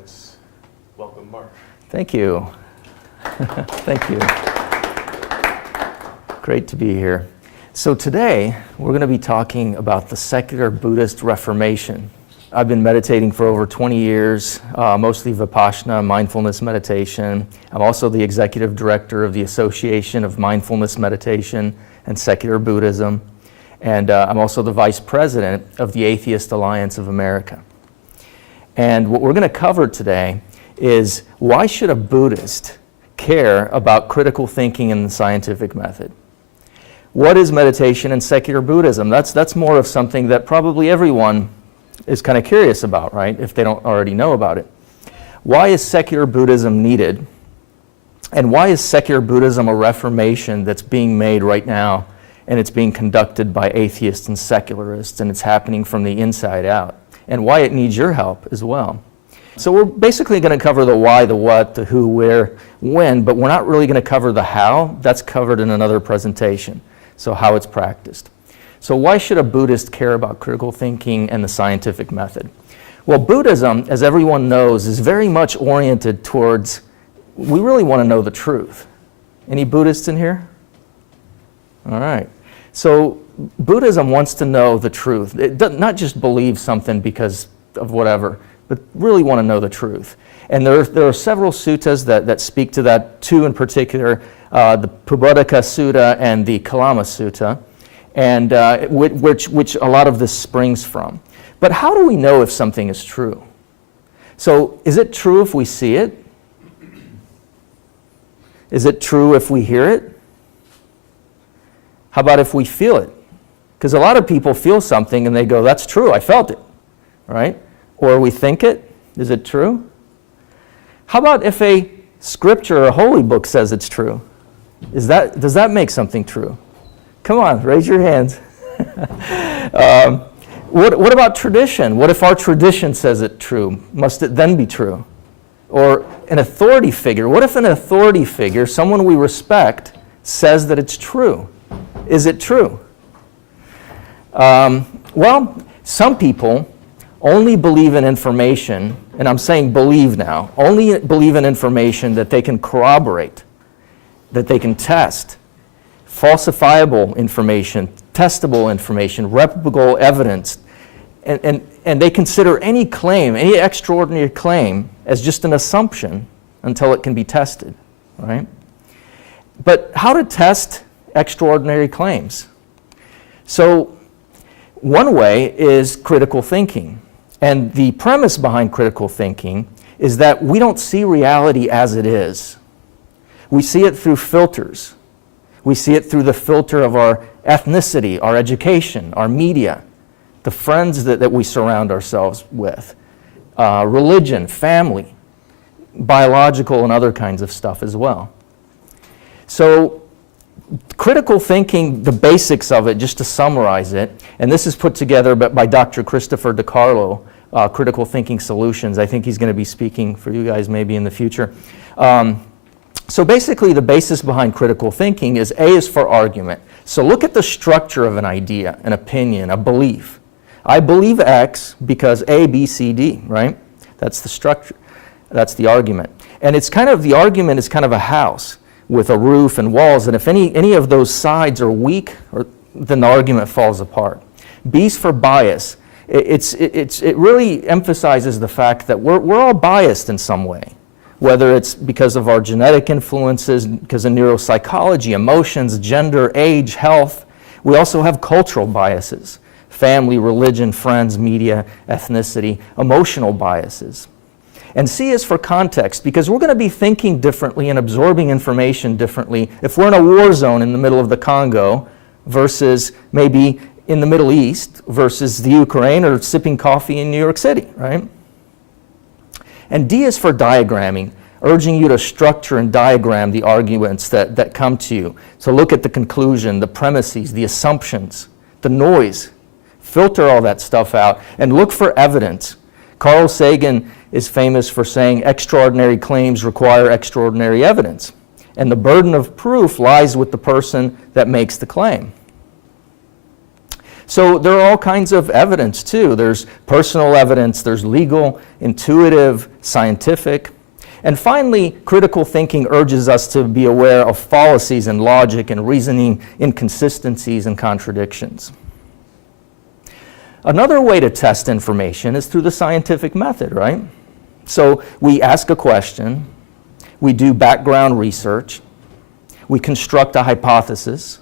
let's welcome Mark. Thank you. Thank you. Great to be here. So today, we're going to be talking about the secular Buddhist Reformation. I've been meditating for over 20 years, mostly Vipassana, mindfulness meditation. I'm also the executive director of the Association of Mindfulness Meditation and Secular Buddhism. And I'm also the vice president of the Atheist Alliance of America. And what we're going to cover today is why should a Buddhist care about critical thinking and the scientific method? What is meditation and secular Buddhism? That's more of something that probably everyone is kind of curious about, right? If they don't already know about it. Why is secular Buddhism needed? And why is secular Buddhism a reformation that's being made right now, and it's being conducted by atheists and secularists, and it's happening from the inside out? And why it needs your help as well. So we're basically going to cover the why, the what, the who, where, when, but we're not really going to cover the how. That's covered in another presentation, so how it's practiced. So why should a Buddhist care about critical thinking and the scientific method? Well, Buddhism, as everyone knows, is very much oriented towards, we really want to know the truth. Any Buddhists in here? All right. So Buddhism wants to know the truth. It does not just believe something because of whatever, but really want to know the truth. And there are several suttas that speak to that, two in particular, the Pubbodaka Sutta and the Kalama Sutta, and which a lot of this springs from. But how do we know if something is true? So is it true if we see it? Is it true if we hear it? How about if we feel it? Because a lot of people feel something and they go, that's true, I felt it, right? Or we think it, is it true? How about if a scripture or a holy book says it's true? Does that make something true? Come on, raise your hands. What about tradition? What if our tradition says it's true? Must it then be true? Or an authority figure. What if an authority figure, someone we respect, says that it's true? Is it true? Well, some people only believe in information, and I'm saying believe now, only believe in information that they can corroborate, that they can test, falsifiable information, testable information, replicable evidence, and they consider any claim, any extraordinary claim, as just an assumption until it can be tested, right? But how to test extraordinary claims? So one way is critical thinking. And the premise behind critical thinking is that we don't see reality as it is. We see it through filters. We see it through the filter of our ethnicity, our education, our media, the friends that we surround ourselves with, religion, family, biological and other kinds of stuff as well. So critical thinking, the basics of it, just to summarize it, and this is put together by Dr. Christopher DiCarlo, Critical Thinking Solutions. I think he's going to be speaking for you guys maybe in the future. So basically the basis behind critical thinking is A is for argument. So look at the structure of an idea, an opinion, a belief. I believe X because A, B, C, D, right? That's the structure. That's the argument. And it's kind of, the argument is kind of a house with a roof and walls, and if any of those sides are weak, then the argument falls apart. B's for bias. It really emphasizes the fact that we're all biased in some way, whether it's because of our genetic influences, because of neuropsychology, emotions, gender, age, health. We also have cultural biases, family, religion, friends, media, ethnicity, emotional biases. And C is for context, because we're going to be thinking differently and absorbing information differently if we're in a war zone in the middle of the Congo versus maybe in the Middle East versus the Ukraine or sipping coffee in New York City, right? And D is for diagramming, urging you to structure and diagram the arguments that come to you. So look at the conclusion, the premises, the assumptions, the noise. Filter all that stuff out and look for evidence. Carl Sagan is famous for saying extraordinary claims require extraordinary evidence. And the burden of proof lies with the person that makes the claim. So there are all kinds of evidence too. There's personal evidence, there's legal, intuitive, scientific. And finally, critical thinking urges us to be aware of fallacies in logic and reasoning, inconsistencies and contradictions. Another way to test information is through the scientific method, right? So we ask a question, we do background research, we construct a hypothesis,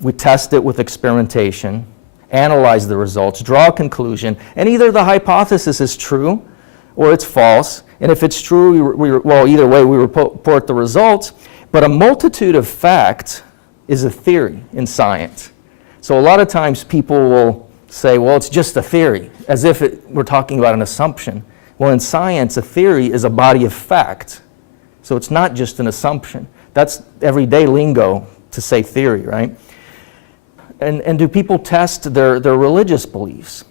we test it with experimentation, analyze the results, draw a conclusion, and either the hypothesis is true or it's false. And if it's true, well, either way, we report the results. But a multitude of facts is a theory in science. So a lot of times people will say, well, it's just a theory, as if we're talking about an assumption. Well, in science, a theory is a body of fact. So it's not just an assumption. That's everyday lingo to say theory, right? And do people test their religious beliefs?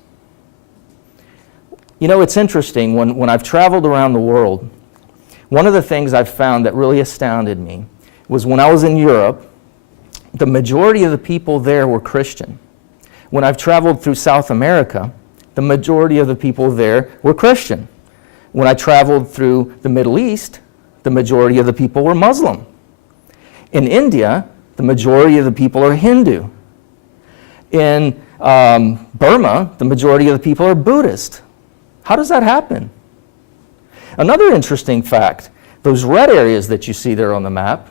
You know, it's interesting, when I've traveled around the world, one of the things I've found that really astounded me was when I was in Europe, the majority of the people there were Christian. When I've traveled through South America, the majority of the people there were Christian. When I traveled through the Middle East, the majority of the people were Muslim. In India, the majority of the people are Hindu. In Burma, the majority of the people are Buddhist. How does that happen? Another interesting fact, those red areas that you see there on the map,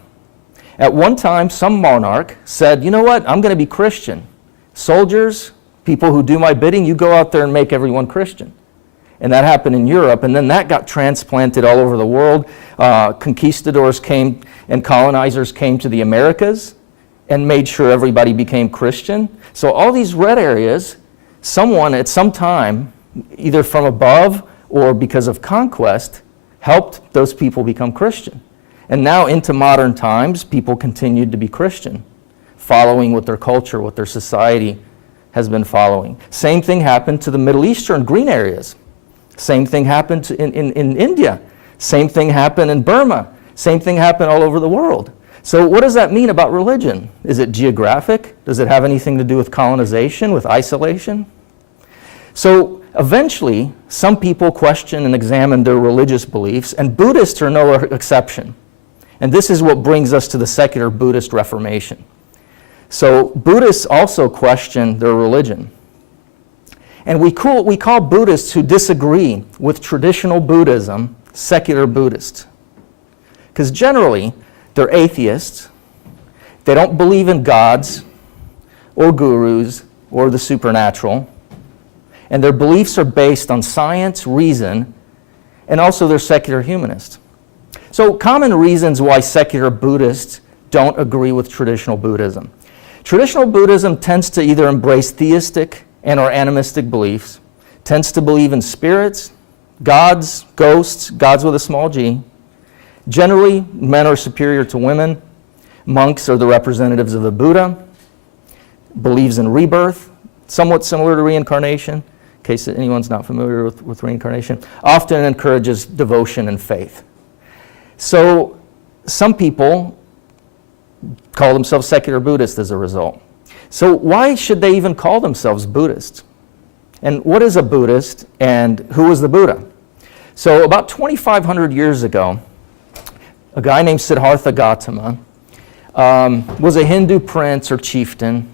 at one time some monarch said, you know what, I'm going to be Christian. Soldiers, people who do my bidding, you go out there and make everyone Christian. And that happened in Europe, and then that got transplanted all over the world. Conquistadors came and colonizers came to the Americas and made sure everybody became Christian. So all these red areas, someone at some time, either from above or because of conquest, helped those people become Christian. And now into modern times, people continued to be Christian, following what their culture, what their society has been following. Same thing happened to the Middle Eastern green areas. Same thing happened in India. Same thing happened in Burma. Same thing happened all over the world. So what does that mean about religion? Is it geographic? Does it have anything to do with colonization, with isolation? So eventually, some people question and examine their religious beliefs, and Buddhists are no exception. And this is what brings us to the secular Buddhist Reformation. So Buddhists also question their religion. And we call Buddhists who disagree with traditional Buddhism secular Buddhists. Because generally, they're atheists. They don't believe in gods or gurus or the supernatural. And their beliefs are based on science, reason, and also they're secular humanists. So common reasons why secular Buddhists don't agree with traditional Buddhism. Traditional Buddhism tends to either embrace theistic and or animistic beliefs, tends to believe in spirits, gods, ghosts, gods with a small g. Generally, men are superior to women. Monks are the representatives of the Buddha. Believes in rebirth, somewhat similar to reincarnation, in case anyone's not familiar with reincarnation. Often encourages devotion and faith. So some people call themselves secular Buddhists as a result. So why should they even call themselves Buddhists? And what is a Buddhist, and who was the Buddha? So about 2,500 years ago, a guy named Siddhartha Gautama was a Hindu prince or chieftain,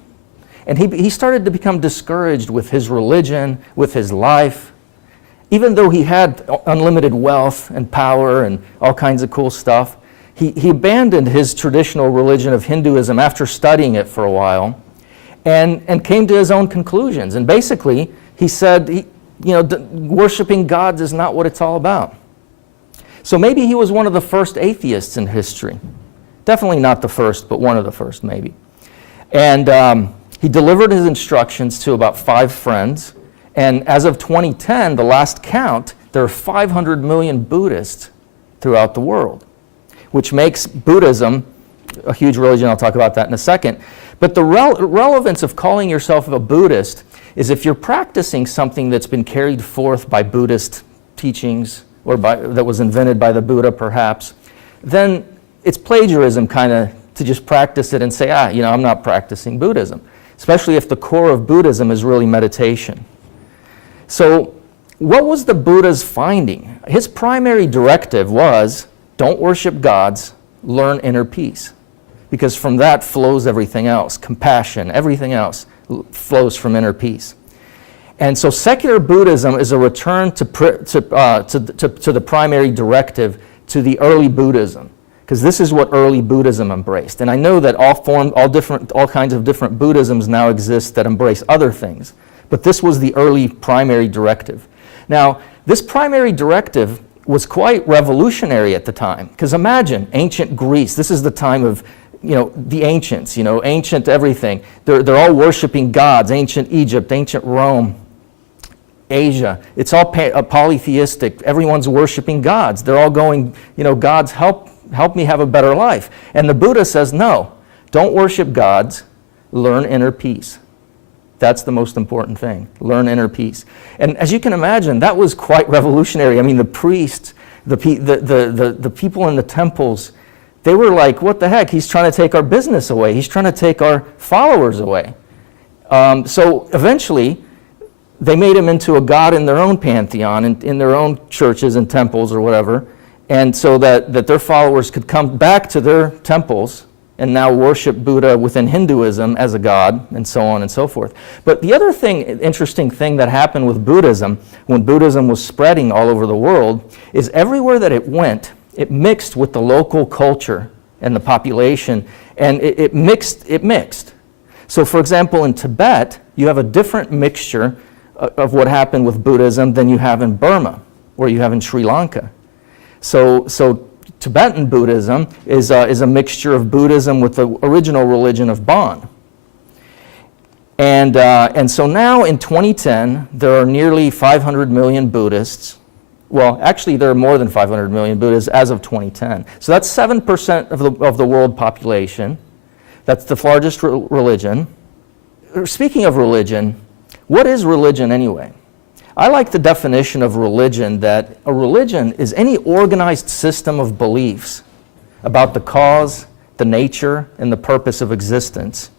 and he started to become discouraged with his religion, with his life. Even though he had unlimited wealth and power and all kinds of cool stuff, he abandoned his traditional religion of Hinduism after studying it for a while, and came to his own conclusions. And basically, he said, worshiping gods is not what it's all about. So maybe he was one of the first atheists in history. Definitely not the first, but one of the first, maybe. And he delivered his instructions to about 5 friends. And as of 2010, the last count, there are 500 million Buddhists throughout the world, which makes Buddhism a huge religion. I'll talk about that in a second. But the relevance of calling yourself a Buddhist is if you're practicing something that's been carried forth by Buddhist teachings, or that was invented by the Buddha perhaps, then it's plagiarism kind of to just practice it and say, I'm not practicing Buddhism. especially if the core of Buddhism is really meditation. So what was the Buddha's finding? His primary directive was, don't worship gods, learn inner peace. Because from that flows everything else. Compassion, everything else flows from inner peace. And so secular Buddhism is a return to the primary directive, to the early Buddhism, because this is what early Buddhism embraced. And I know that all kinds of different Buddhisms now exist that embrace other things, but this was the early primary directive. Now, this primary directive was quite revolutionary at the time, because imagine ancient Greece. This is the time of, the ancients, ancient everything. They're all worshiping gods, ancient Egypt, ancient Rome, Asia. It's all polytheistic. Everyone's worshiping gods. They're all going, gods, help me have a better life. And the Buddha says, no, don't worship gods, learn inner peace. That's the most important thing, learn inner peace. And as you can imagine, that was quite revolutionary. I mean, the priests, the people in the temples, they were like, what the heck? He's trying to take our business away. He's trying to take our followers away. So eventually, they made him into a god in their own pantheon, in their own churches and temples or whatever, and so that their followers could come back to their temples and now worship Buddha within Hinduism as a god, and so on and so forth. But the other interesting thing that happened with Buddhism, when Buddhism was spreading all over the world, is everywhere that it went, it mixed with the local culture and the population, and it mixed. So for example, in Tibet, you have a different mixture of what happened with Buddhism than you have in Burma, or you have in Sri Lanka. So Tibetan Buddhism is a mixture of Buddhism with the original religion of Bon. And so now in 2010, there are nearly 500 million Buddhists. Well, actually, there are more than 500 million Buddhists as of 2010. So that's 7% of the world population. That's the largest religion. Speaking of religion, what is religion anyway? I like the definition of religion, that a religion is any organized system of beliefs about the cause, the nature, and the purpose of existence,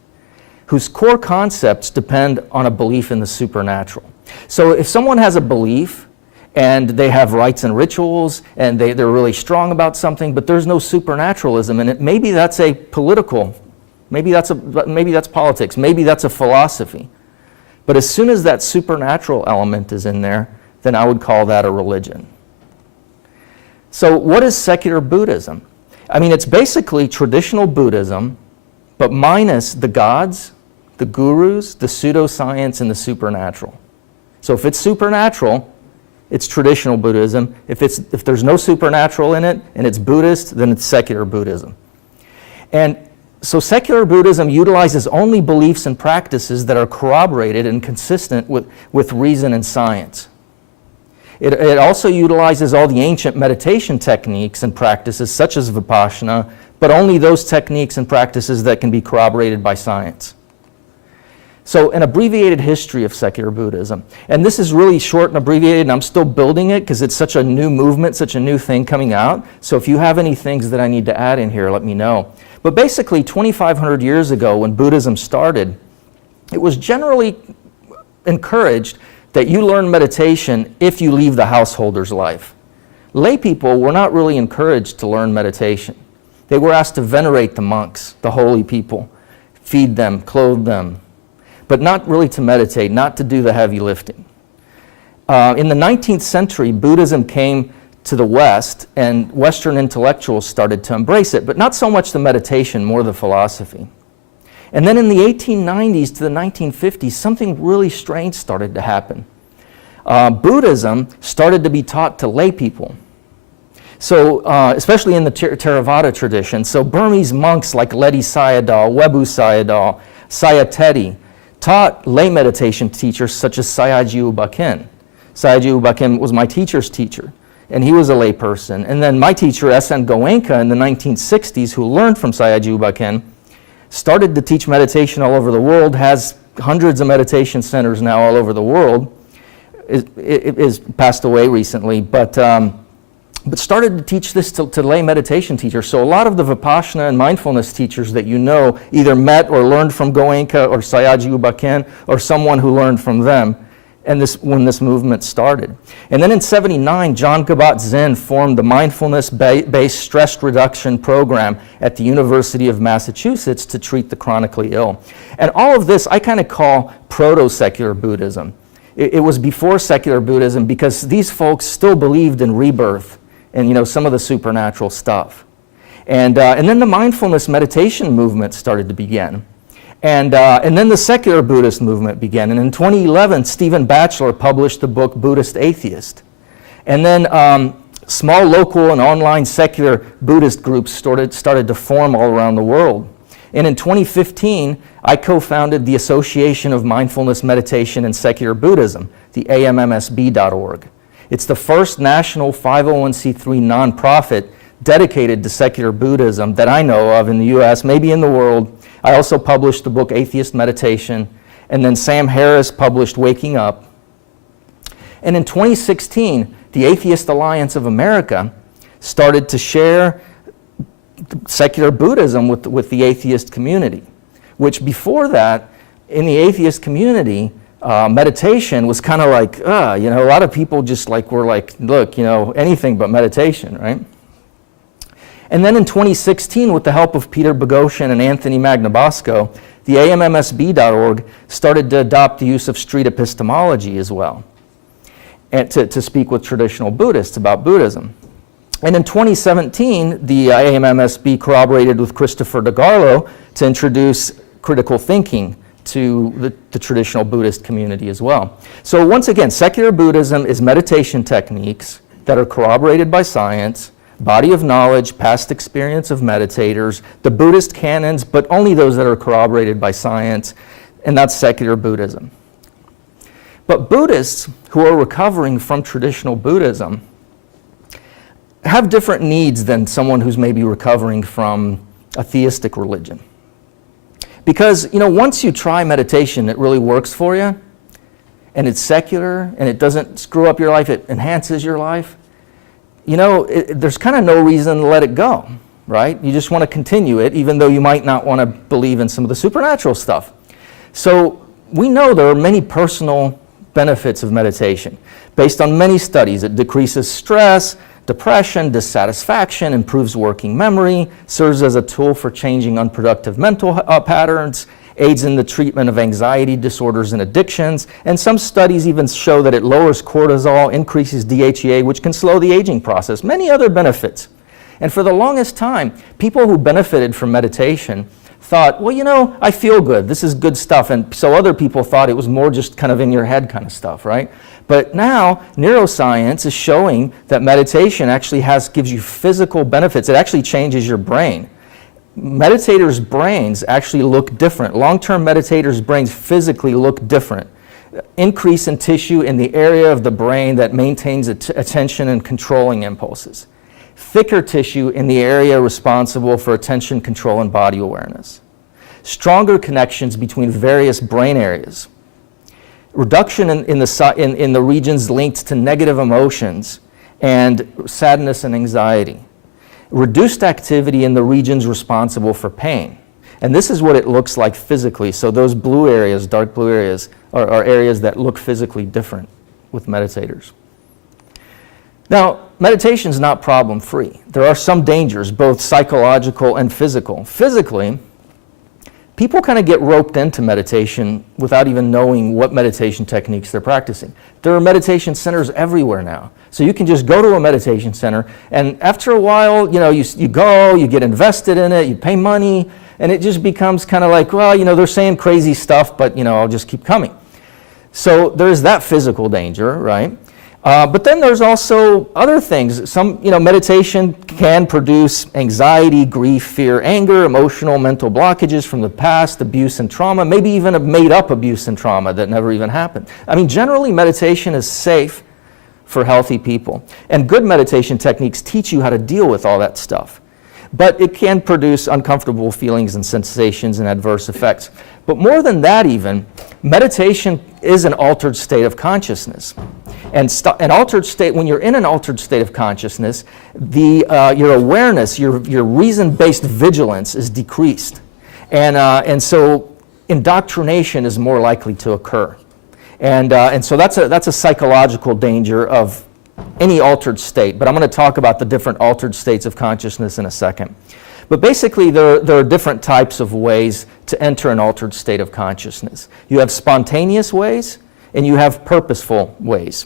whose core concepts depend on a belief in the supernatural. So if someone has a belief and they have rites and rituals and they're really strong about something, but there's no supernaturalism in it, maybe that's a political, maybe that's politics, maybe that's a philosophy. But as soon as that supernatural element is in there, then I would call that a religion. So what is secular Buddhism? I mean, it's basically traditional Buddhism, but minus the gods, the gurus, the pseudoscience, and the supernatural. So if it's supernatural, it's traditional Buddhism. If there's no supernatural in it and it's Buddhist, then it's secular Buddhism. And so secular Buddhism utilizes only beliefs and practices that are corroborated and consistent with reason and science. It also utilizes all the ancient meditation techniques and practices such as Vipassana, but only those techniques and practices that can be corroborated by science. So an abbreviated history of secular Buddhism. And this is really short and abbreviated, and I'm still building it because it's such a new movement, such a new thing coming out. So if you have any things that I need to add in here, let me know. But basically, 2,500 years ago when Buddhism started, it was generally encouraged that you learn meditation if you leave the householder's life. Lay people were not really encouraged to learn meditation. They were asked to venerate the monks, the holy people, feed them, clothe them, but not really to meditate, not to do the heavy lifting. In the 19th century, Buddhism came to the West, and Western intellectuals started to embrace it, but not so much the meditation, more the philosophy. And then in the 1890s to the 1950s, something really strange started to happen. Buddhism started to be taught to lay people. So, especially in the Theravada tradition. So Burmese monks like Ledi Sayadaw, Webu Sayadaw, Sayatedi taught lay meditation teachers such as Sayagyi U Ba Khin. Sayagyi U Ba Khin was my teacher's teacher, and he was a lay person. And then my teacher, S.N. Goenka, in the 1960s, who learned from Sayagyi U Ba Khin, started to teach meditation all over the world, has hundreds of meditation centers now all over the world, is passed away recently. But but started to teach this to lay meditation teachers. So a lot of the Vipassana and mindfulness teachers that you know either met or learned from Goenka or Sayagyi Ubaken or someone who learned from them, and when this movement started. And then in '79, John Kabat-Zinn formed the mindfulness-based stress reduction program at the University of Massachusetts to treat the chronically ill. And all of this I kind of call proto-secular Buddhism. It was before secular Buddhism because these folks still believed in rebirth and some of the supernatural stuff. And then the mindfulness meditation movement started to begin. And then the secular Buddhist movement began. And in 2011, Stephen Batchelor published the book Buddhist Atheist. And then small local and online secular Buddhist groups started to form all around the world. And in 2015, I co-founded the Association of Mindfulness Meditation and Secular Buddhism, the AMMSB.org. It's the first national 501c3 nonprofit dedicated to secular Buddhism that I know of in the US, maybe in the world. I also published the book Atheist Meditation, and then Sam Harris published Waking Up. And in 2016, the Atheist Alliance of America started to share secular Buddhism with the atheist community, which before that, in the atheist community, meditation was kind of like, a lot of people just were like, look, anything but meditation, right? And then in 2016, with the help of Peter Boghossian and Anthony Magnabosco, the AMMSB.org started to adopt the use of street epistemology as well, and to speak with traditional Buddhists about Buddhism. And in 2017, the AMMSB corroborated with Christopher DeGarlo to introduce critical thinking to the traditional Buddhist community as well. So once again, secular Buddhism is meditation techniques that are corroborated by science, body of knowledge, past experience of meditators, the Buddhist canons, but only those that are corroborated by science, and that's secular Buddhism. But Buddhists who are recovering from traditional Buddhism have different needs than someone who's maybe recovering from a theistic religion. Because, once you try meditation, it really works for you, and it's secular, and it doesn't screw up your life, it enhances your life, there's kind of no reason to let it go, right? You just want to continue it, even though you might not want to believe in some of the supernatural stuff. So we know there are many personal benefits of meditation. Based on many studies, it decreases stress, depression, dissatisfaction, improves working memory, serves as a tool for changing unproductive mental patterns, aids in the treatment of anxiety disorders and addictions, and some studies even show that it lowers cortisol, increases DHEA, which can slow the aging process, many other benefits. And for the longest time, people who benefited from meditation thought, well, I feel good, this is good stuff, and so other people thought it was more just kind of in your head kind of stuff, right? But now, neuroscience is showing that meditation actually gives you physical benefits. It actually changes your brain. Meditators' brains actually look different. Long-term meditators' brains physically look different. Increase in tissue in the area of the brain that maintains attention and controlling impulses. Thicker tissue in the area responsible for attention control and body awareness. Stronger connections between various brain areas. Reduction in the regions linked to negative emotions and sadness and anxiety. Reduced activity in the regions responsible for pain. And this is what it looks like physically. So those blue areas, dark blue areas, are areas that look physically different with meditators. Now, meditation is not problem-free. There are some dangers, both psychological and physical. Physically, people kind of get roped into meditation without even knowing what meditation techniques they're practicing. There are meditation centers everywhere now. So you can just go to a meditation center, and after a while, you go, you get invested in it, you pay money, and it just becomes kind of like, well, they're saying crazy stuff, but, I'll just keep coming. So there's that physical danger, right? But then there's also other things. Some, meditation can produce anxiety, grief, fear, anger, emotional, mental blockages from the past, abuse and trauma, maybe even a made-up abuse and trauma that never even happened. I mean, generally, meditation is safe for healthy people. And good meditation techniques teach you how to deal with all that stuff. But it can produce uncomfortable feelings and sensations and adverse effects. But more than that even, meditation is an altered state of consciousness. And an altered state, when you're in an altered state of consciousness, your awareness, your reason-based vigilance is decreased. And so indoctrination is more likely to occur. And so that's a psychological danger of any altered state. But I'm going to talk about the different altered states of consciousness in a second. But basically, there are different types of ways to enter an altered state of consciousness. You have spontaneous ways, and you have purposeful ways.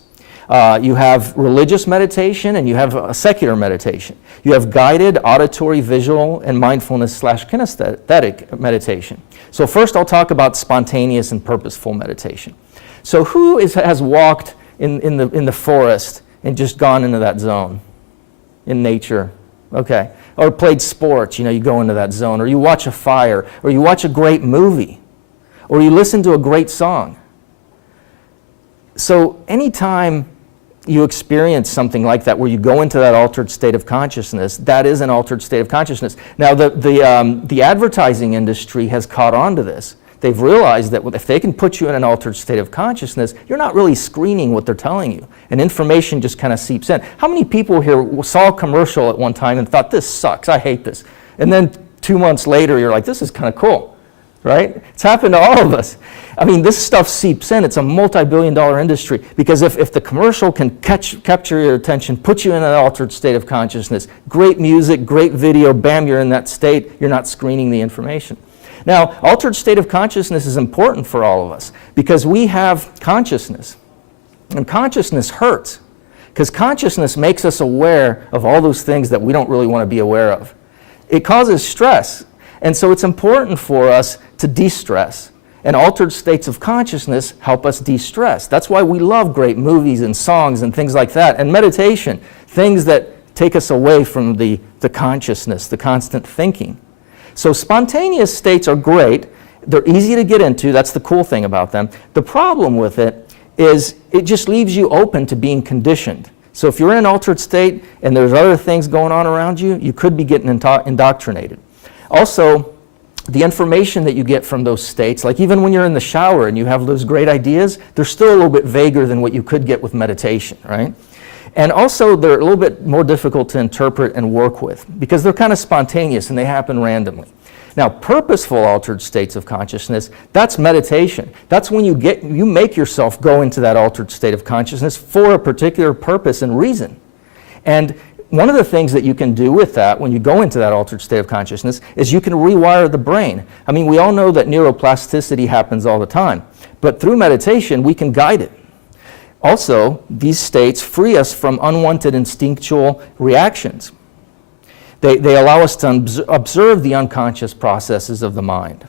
You have religious meditation, and you have a secular meditation. You have guided, auditory, visual, and mindfulness/kinesthetic meditation. So first, I'll talk about spontaneous and purposeful meditation. So who has walked in the forest and just gone into that zone in nature? Okay. Or played sports, you go into that zone. Or you watch a fire, or you watch a great movie, or you listen to a great song. So anytime you experience something like that, where you go into that altered state of consciousness, that is an altered state of consciousness. Now, the advertising industry has caught on to this. They've realized that if they can put you in an altered state of consciousness, you're not really screening what they're telling you, and information just kind of seeps in. How many people here saw a commercial at one time and thought, this sucks, I hate this, and then 2 months later you're like, this is kind of cool, right? It's happened to all of us. I mean, this stuff seeps in. It's a multi-billion-dollar industry, because if the commercial can capture your attention, put you in an altered state of consciousness, great music, great video, bam, you're in that state, you're not screening the information. Now, altered state of consciousness is important for all of us, because we have consciousness, and consciousness hurts, because consciousness makes us aware of all those things that we don't really want to be aware of. It causes stress, and so it's important for us to de-stress, and altered states of consciousness help us de-stress. That's why we love great movies and songs and things like that, and meditation, things that take us away from the consciousness, the constant thinking. So spontaneous states are great. They're easy to get into. That's the cool thing about them. The problem with it is it just leaves you open to being conditioned. So if you're in an altered state and there's other things going on around you, you could be getting indoctrinated. Also, the information that you get from those states, like even when you're in the shower and you have those great ideas, they're still a little bit vaguer than what you could get with meditation, right? And also, they're a little bit more difficult to interpret and work with, because they're kind of spontaneous and they happen randomly. Now, purposeful altered states of consciousness, that's meditation. That's when you make yourself go into that altered state of consciousness for a particular purpose and reason. And one of the things that you can do with that when you go into that altered state of consciousness is you can rewire the brain. I mean, we all know that neuroplasticity happens all the time, but through meditation, we can guide it. Also, these states free us from unwanted instinctual reactions. They allow us to observe the unconscious processes of the mind.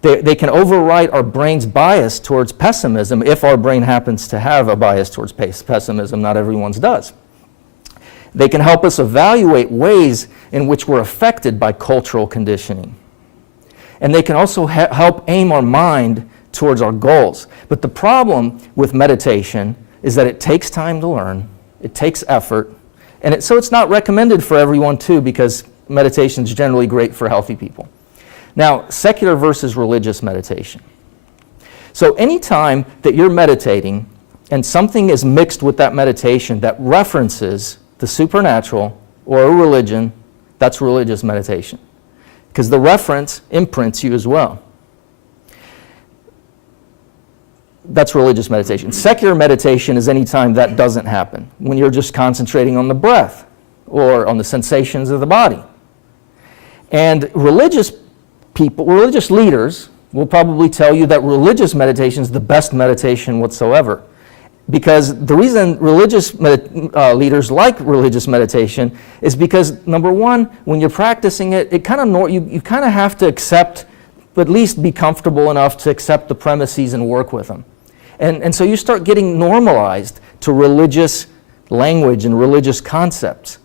They can overwrite our brain's bias towards pessimism, if our brain happens to have a bias towards pessimism. Not everyone's does. They can help us evaluate ways in which we're affected by cultural conditioning. And they can also help aim our mind towards our goals. But the problem with meditation is that it takes time to learn, it takes effort, and so it's not recommended for everyone too, because meditation is generally great for healthy people. Now, secular versus religious meditation. So anytime that you're meditating and something is mixed with that meditation that references the supernatural or a religion, that's religious meditation, because the reference imprints you as well. That's religious meditation. Secular meditation is any time that doesn't happen, when you're just concentrating on the breath or on the sensations of the body. And religious people, religious leaders will probably tell you that religious meditation is the best meditation whatsoever. Because the reason religious leaders like religious meditation is because, number one, when you're practicing it, you kind of have to accept, at least be comfortable enough to accept the premises and work with them. And so you start getting normalized to religious language and religious concepts.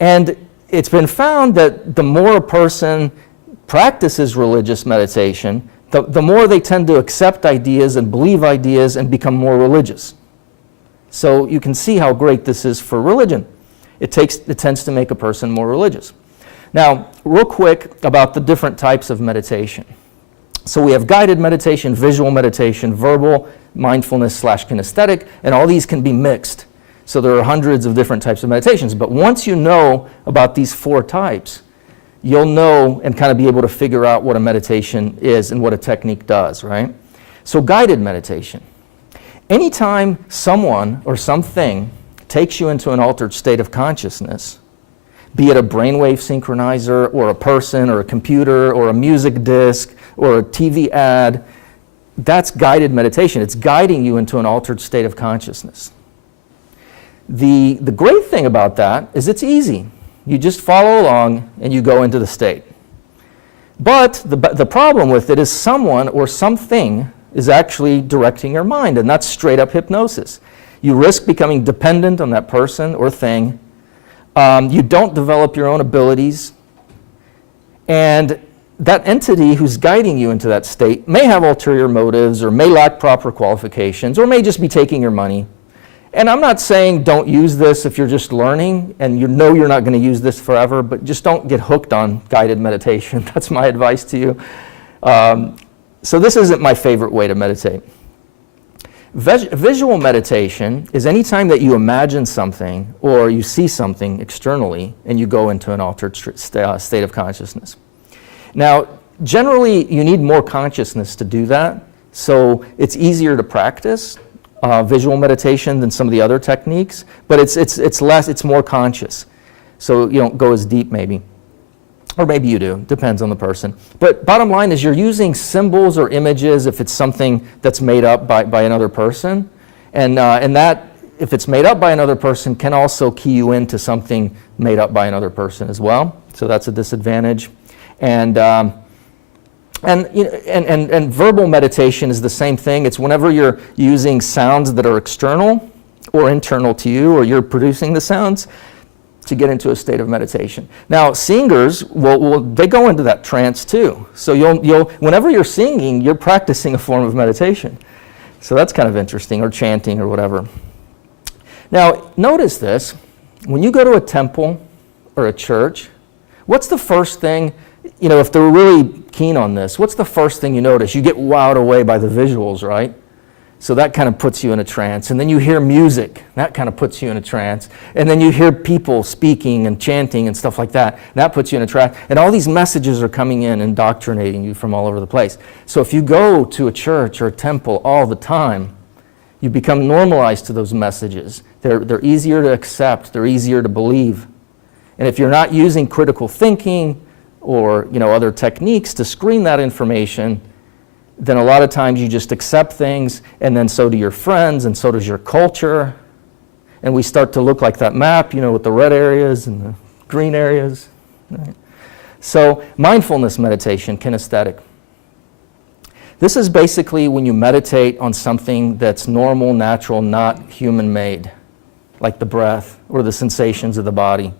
And it's been found that the more a person practices religious meditation, the more they tend to accept ideas and believe ideas and become more religious. So you can see how great this is for religion. It tends to make a person more religious. Now, real quick about the different types of meditation. So we have guided meditation, visual meditation, verbal, mindfulness / kinesthetic, and all these can be mixed. So there are hundreds of different types of meditations. But once you know about these 4 types, you'll know and kind of be able to figure out what a meditation is and what a technique does, right? So guided meditation. Anytime someone or something takes you into an altered state of consciousness, be it a brainwave synchronizer or a person or a computer or a music disc or a TV ad, that's guided meditation. It's guiding you into an altered state of consciousness. The great thing about that is it's easy. You just follow along and you go into the state. But the problem with it is someone or something is actually directing your mind, and that's straight up hypnosis. You risk becoming dependent on that person or thing. You don't develop your own abilities. And that entity who's guiding you into that state may have ulterior motives or may lack proper qualifications or may just be taking your money. And I'm not saying don't use this if you're just learning and you know you're not going to use this forever, but just don't get hooked on guided meditation. That's my advice to you. So this isn't my favorite way to meditate. Visual meditation is any time that you imagine something or you see something externally and you go into an altered state of consciousness. Now, generally, you need more consciousness to do that, so it's easier to practice visual meditation than some of the other techniques, but it's more conscious, so you don't go as deep maybe. Or maybe you do, depends on the person. But bottom line is you're using symbols or images if it's something that's made up by another person. And that, if it's made up by another person, can also key you into something made up by another person as well. So that's a disadvantage. And verbal meditation is the same thing. It's whenever you're using sounds that are external or internal to you, or you're producing the sounds, to get into a state of meditation. Now, singers, they go into that trance too. So whenever you're singing, you're practicing a form of meditation. So that's kind of interesting, or chanting or whatever. Now, notice this. When you go to a temple or a church, what's the first thing, if they're really keen on this, what's the first thing you notice? You get wowed away by the visuals, right? So that kind of puts you in a trance. And then you hear music. That kind of puts you in a trance. And then you hear people speaking and chanting and stuff like that. And that puts you in a trance. And all these messages are coming in, indoctrinating you from all over the place. So if you go to a church or a temple all the time, you become normalized to those messages. They're easier to accept. They're easier to believe. And if you're not using critical thinking or other techniques to screen that information, then a lot of times you just accept things, and then so do your friends, and so does your culture. And we start to look like that map, with the red areas and the green areas. Right? So mindfulness meditation, kinesthetic. This is basically when you meditate on something that's normal, natural, not human-made, like the breath or the sensations of the body.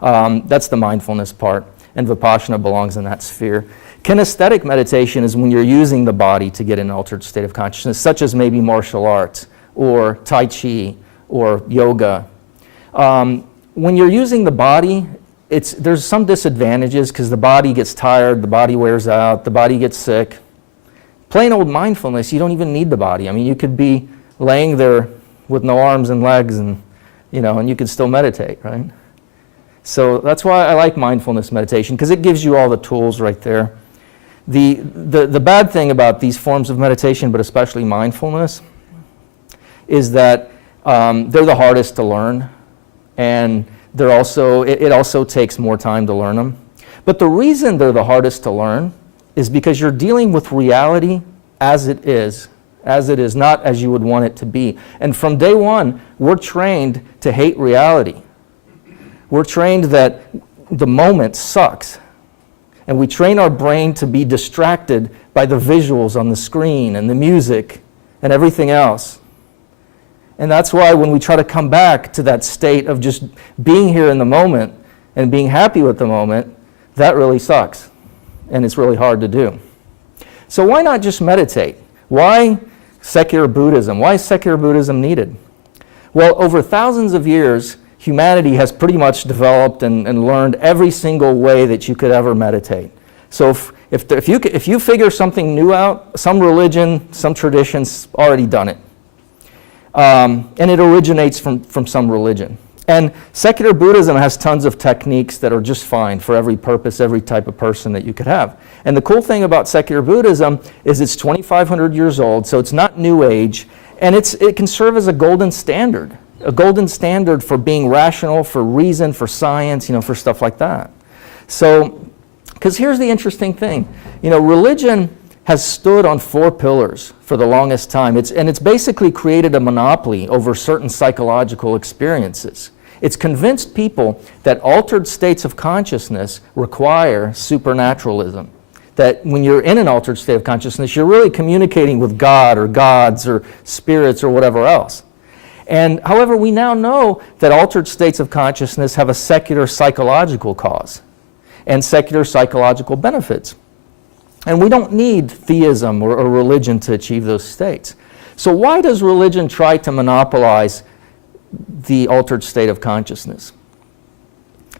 That's the mindfulness part, and Vipassana belongs in that sphere. Kinesthetic meditation is when you're using the body to get in an altered state of consciousness, such as maybe martial arts or Tai Chi or yoga. When you're using the body, there's some disadvantages because the body gets tired, the body wears out, the body gets sick. Plain old mindfulness, you don't even need the body. I mean, you could be laying there with no arms and legs and you could still meditate, right? So that's why I like mindfulness meditation, because it gives you all the tools right there. The bad thing about these forms of meditation, but especially mindfulness, is that they're the hardest to learn, and it also takes more time to learn them. But the reason they're the hardest to learn is because you're dealing with reality as it is, not as you would want it to be. And from day one, we're trained to hate reality. We're trained that the moment sucks. And we train our brain to be distracted by the visuals on the screen and the music and everything else. And that's why when we try to come back to that state of just being here in the moment and being happy with the moment, that really sucks. And it's really hard to do. So why not just meditate? Why secular Buddhism? Why is secular Buddhism needed? Well, over thousands of years, humanity has pretty much developed and learned every single way that you could ever meditate. So if you figure something new out, some religion, some tradition's already done it. And it originates from some religion. And secular Buddhism has tons of techniques that are just fine for every purpose, every type of person that you could have. And the cool thing about secular Buddhism is it's 2,500 years old, so it's not New Age, and it can serve as a golden standard for being rational, for reason, for science, for stuff like that. So, because here's the interesting thing, religion has stood on 4 pillars for the longest time. It's basically created a monopoly over certain psychological experiences. It's convinced people that altered states of consciousness require supernaturalism. That when you're in an altered state of consciousness, you're really communicating with God or gods or spirits or whatever else. And however, we now know that altered states of consciousness have a secular psychological cause and secular psychological benefits. And we don't need theism or religion to achieve those states. So why does religion try to monopolize the altered state of consciousness?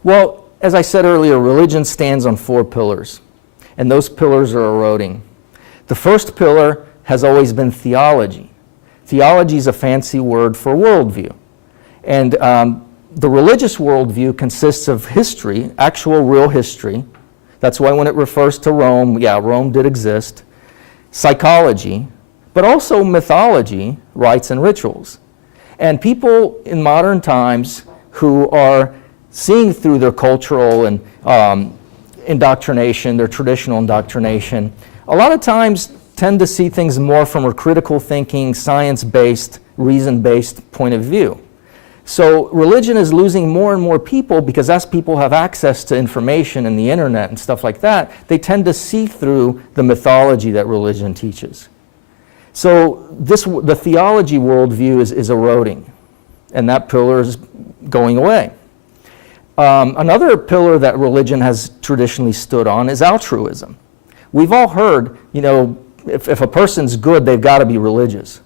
Well, as I said earlier, religion stands on 4 pillars, and those pillars are eroding. The first pillar has always been theology. Theology is a fancy word for worldview. And the religious worldview consists of history, actual real history. That's why when it refers to Rome, yeah, Rome did exist. Psychology, but also mythology, rites and rituals. And people in modern times who are seeing through their cultural and indoctrination, their traditional indoctrination, a lot of times tend to see things more from a critical thinking, science-based, reason-based point of view. So religion is losing more and more people because as people have access to information and the internet and stuff like that, they tend to see through the mythology that religion teaches. So the theology worldview is eroding, and that pillar is going away. Another pillar that religion has traditionally stood on is altruism. We've all heard, if a person's good, they've got to be religious.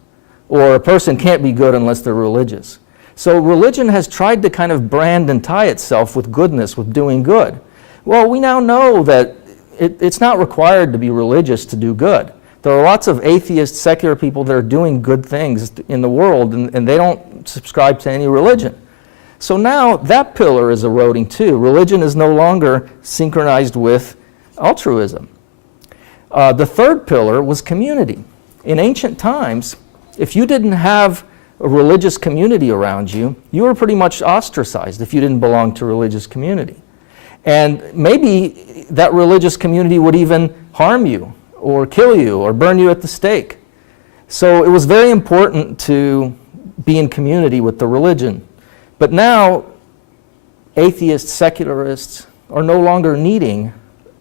Or a person can't be good unless they're religious. So religion has tried to kind of brand and tie itself with goodness, with doing good. Well, we now know that it's not required to be religious to do good. There are lots of atheist, secular people that are doing good things in the world, and they don't subscribe to any religion. So now that pillar is eroding too. Religion is no longer synchronized with altruism. The third pillar was community. In ancient times, if you didn't have a religious community around you, you were pretty much ostracized if you didn't belong to a religious community. And maybe that religious community would even harm you or kill you or burn you at the stake. So it was very important to be in community with the religion. But now, atheists, secularists are no longer needing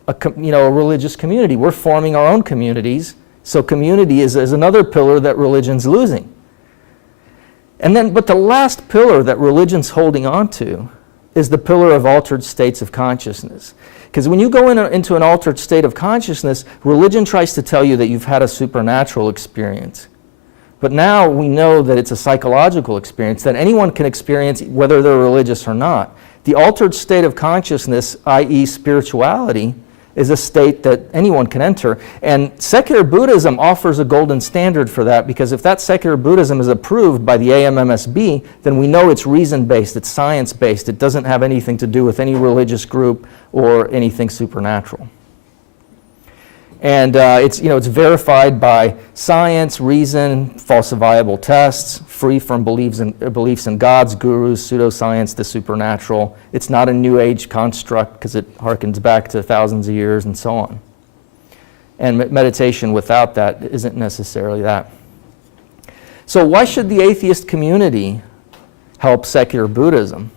a religious community. We're forming our own communities, so community is another pillar that religion's losing. But the last pillar that religion's holding on to is the pillar of altered states of consciousness. Because when you go into an altered state of consciousness, religion tries to tell you that you've had a supernatural experience. But now we know that it's a psychological experience that anyone can experience whether they're religious or not. The altered state of consciousness, i.e. spirituality, is a state that anyone can enter. And secular Buddhism offers a golden standard for that, because if that secular Buddhism is approved by the AMMSB, then we know it's reason-based, it's science-based, it doesn't have anything to do with any religious group or anything supernatural. And it's verified by science, reason, falsifiable tests, free from beliefs in gods, gurus, pseudoscience, the supernatural. It's not a New Age construct because it harkens back to thousands of years and so on. And meditation without that isn't necessarily that. So why should the atheist community help secular Buddhism?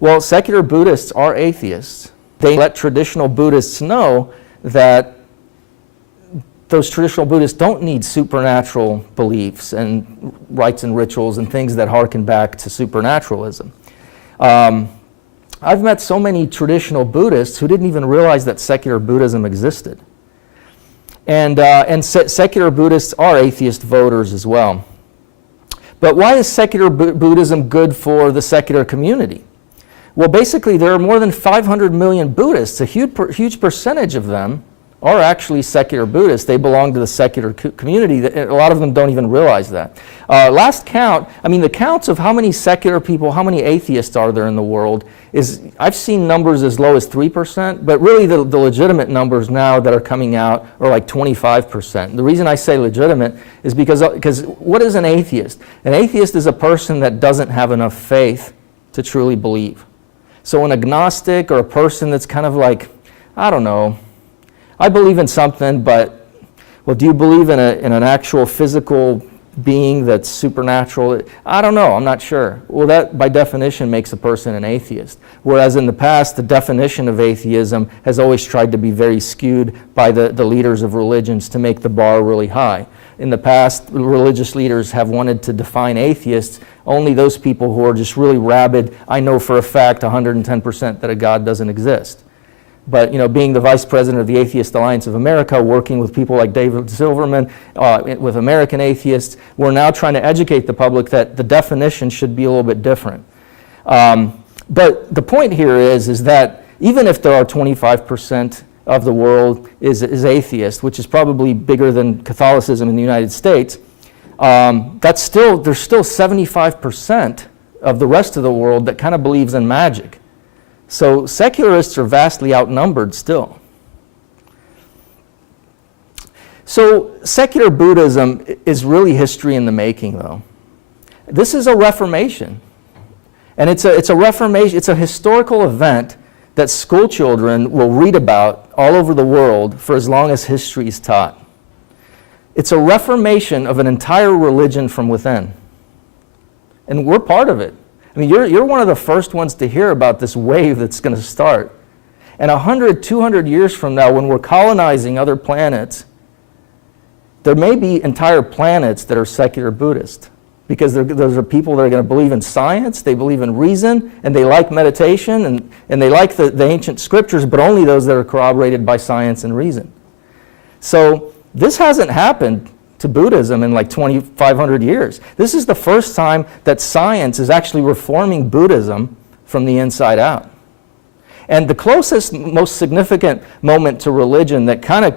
Well, secular Buddhists are atheists. They let traditional Buddhists know that those traditional Buddhists don't need supernatural beliefs and rites and rituals and things that harken back to supernaturalism. I've met so many traditional Buddhists who didn't even realize that secular Buddhism existed. And secular Buddhists are atheist voters as well. But why is secular Buddhism good for the secular community? Well, basically, there are more than 500 million Buddhists. A huge percentage of them are actually secular Buddhists. They belong to the secular community. A lot of them don't even realize that. Last count, the counts of how many secular people, how many atheists are there in the world is, I've seen numbers as low as 3%, but really the legitimate numbers now that are coming out are like 25%. The reason I say legitimate is because what is an atheist? An atheist is a person that doesn't have enough faith to truly believe. So an agnostic or a person that's kind of like, I don't know, I believe in something, but, well, do you believe in an actual physical being that's supernatural? I don't know, I'm not sure. Well, that by definition makes a person an atheist. Whereas in the past, the definition of atheism has always tried to be very skewed by the leaders of religions to make the bar really high. In the past, religious leaders have wanted to define atheists only those people who are just really rabid, I know for a fact 110% that a God doesn't exist. But being the vice president of the Atheist Alliance of America, working with people like David Silverman, with American atheists, we're now trying to educate the public that the definition should be a little bit different. But the point here is that even if there are 25% of the world is atheist, which is probably bigger than Catholicism in the United States, there's still 75% of the rest of the world that kind of believes in magic. So secularists are vastly outnumbered still. So secular Buddhism is really history in the making, though. This is a reformation. And it's a reformation, it's a historical event that school children will read about all over the world for as long as history is taught. It's a reformation of an entire religion from within. And we're part of it. You're one of the first ones to hear about this wave that's going to start. And 100, 200 years from now, when we're colonizing other planets, there may be entire planets that are secular Buddhist. Because those are people that are going to believe in science, they believe in reason, and they like meditation, and they like the ancient scriptures, but only those that are corroborated by science and reason. So this hasn't happened to Buddhism in like 2,500 years. This is the first time that science is actually reforming Buddhism from the inside out. And the closest, most significant moment to religion that kind of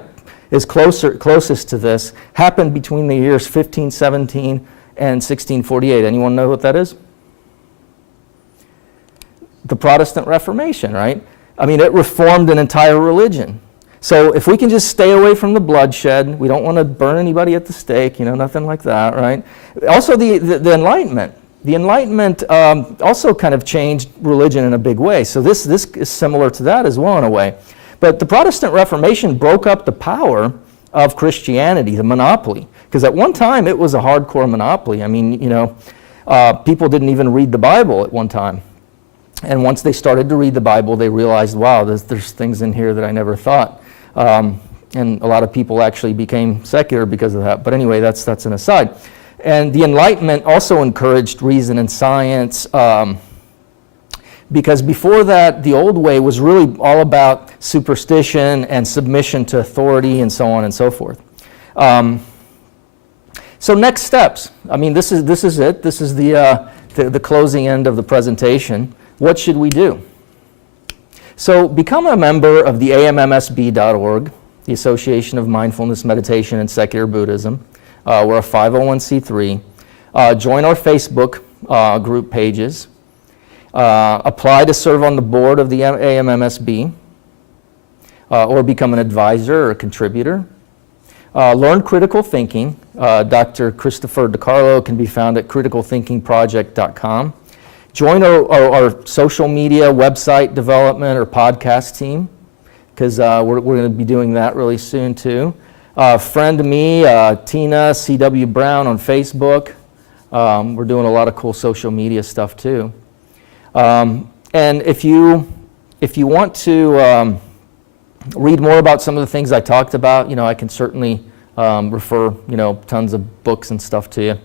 is closest to this happened between the years 1517 and 1648. Anyone know what that is? The Protestant Reformation, right? It reformed an entire religion. So if we can just stay away from the bloodshed, we don't want to burn anybody at the stake, nothing like that, right? Also the Enlightenment. The Enlightenment also kind of changed religion in a big way. So this is similar to that as well in a way. But the Protestant Reformation broke up the power of Christianity, the monopoly. Because at one time it was a hardcore monopoly. People didn't even read the Bible at one time. And once they started to read the Bible, they realized, wow, there's things in here that I never thought. And a lot of people actually became secular because of that. But anyway, that's an aside. And the Enlightenment also encouraged reason and science, because before that, the old way was really all about superstition and submission to authority and so on and so forth. So next steps. This is it. This is the closing end of the presentation. What should we do? So become a member of the AMMSB.org, the Association of Mindfulness, Meditation, and Secular Buddhism. We're a 501c3. Join our Facebook group pages. Apply to serve on the board of the AMMSB, or become an advisor or a contributor. Learn critical thinking. Dr. Christopher DiCarlo can be found at criticalthinkingproject.com. Join our social media, website development, or podcast team, because we're going to be doing that really soon too. Friend me, Tina C.W. Brown on Facebook. We're doing a lot of cool social media stuff too. And if you want to read more about some of the things I talked about, I can certainly refer tons of books and stuff to you.